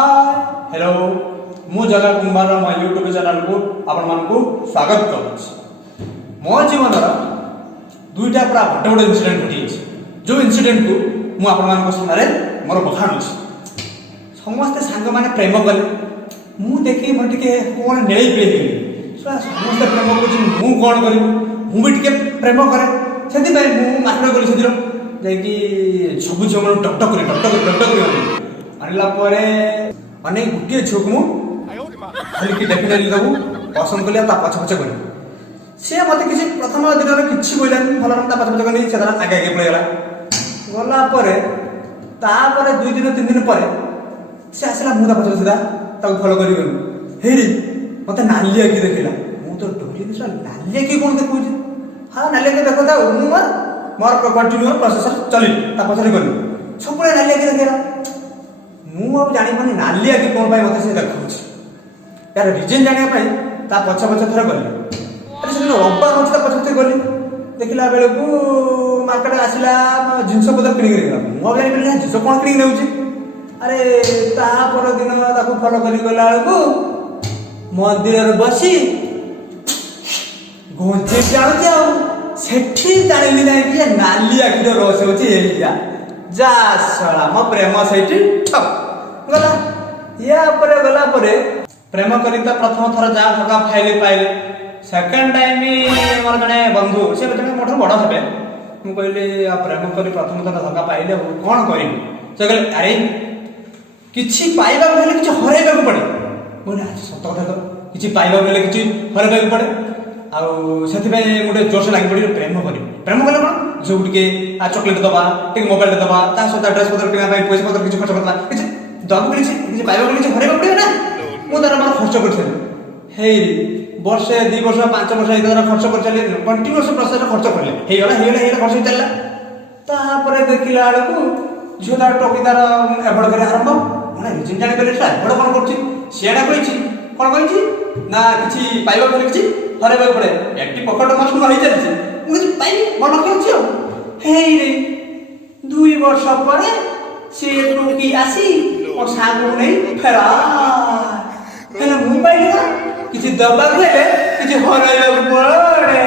Hi hello मु जगह कुंभार मो यूट्यूब चैनल को आपण मानकु स्वागत करूँ। मो जीवन दुईटा पूरा बड़ बड़ इनसीडेंट घटी जो इनसीडेंट को मु आपण मान सामने मोर बखाण अच्छी। समस्ते सांग मैंने प्रेम कले मु देखी मोर टे कौन नेई पेली समस्ते प्रेम कर मु कौन करी मु भी टे प्रेम करे से मात्र गली से जाकि सब झील मैं टकटक कर आनला अनेक गोटे झील को मुझे डेफिनेटली पसंद कली पछ पछ कर सी मत कि प्रथम दिन में किसी कहलानी भल पछ पछ कर से आगे आगे पड़ेगा गलापर दुई दिन तीन दिन पर सी आसला मुझे पछ सीधा फलो कर मत नाली आखि देखला मुझे डर नाली आखि कौन देखा हाँ नाली आखि देखा मोर कंटिन्यू प्रोसेस चल पचर गली सब नाली आखि देखा मुझे जानी नाली आखि कौन मत से देखा यार रिजन जानापी पछ पछ थर गली से रविवार अच्छे पछ गली देखला बेलू मार्केट आसला जिनस पत्र किଣିक मुझे जानी जिनस कौन किଣିक नौ अरे तापर दिन फलो कर गला मंदिर बसी घोंचे टाणुची टाणी ना कि नाली आखिर रस हो जा सला मो प्रेम से ठप गला या गला प्रेम कर प्रथम थर जहाँ धक्का फाइले पाइले सेकेंड टाइम मोर जड़े बंधु से मोठ बड़ हे मुझे कहली प्रेम कर प्रथम थर धक्का पाइले कौन करी से कहले अरे किसी पाइबा कि हरैबा पड़े मुझे आज सत कथा तो किसी पाइबा कि हरैबा पड़े आए गोटे जोश लगे पड़े प्रेम करी प्रेम कले कौन झील टे चॉकलेट दबा टे मोबाइल दबा सहित ड्रेस पत्र किना पैसा पत्र किसी खर्च करता किसी दबा किसी पाइबा कि हरैबा पड़े ना मुझे मोर खर्च कर वर्षे 2 वर्ष 5 वर्ष इतना खर्च कर चलिए कंटिन्यूस प्रोसेस खर्च कले खर्च चलला तापर देखला बेलू झील तार टोकी तार एभोड कर आरंभ मैंने रिजन जानी पारे एभोड कौन करा कही कौन कही ना किसी पाइबा कि हरैबा पड़े एक पकेट मस्त रही चलती मुझे पाइबी मन रखी रे 2 वर्ष पर सी टोकी आसी और सांग नहीं फेरा मुंबई किसी दबा किसी हरैबा पड़े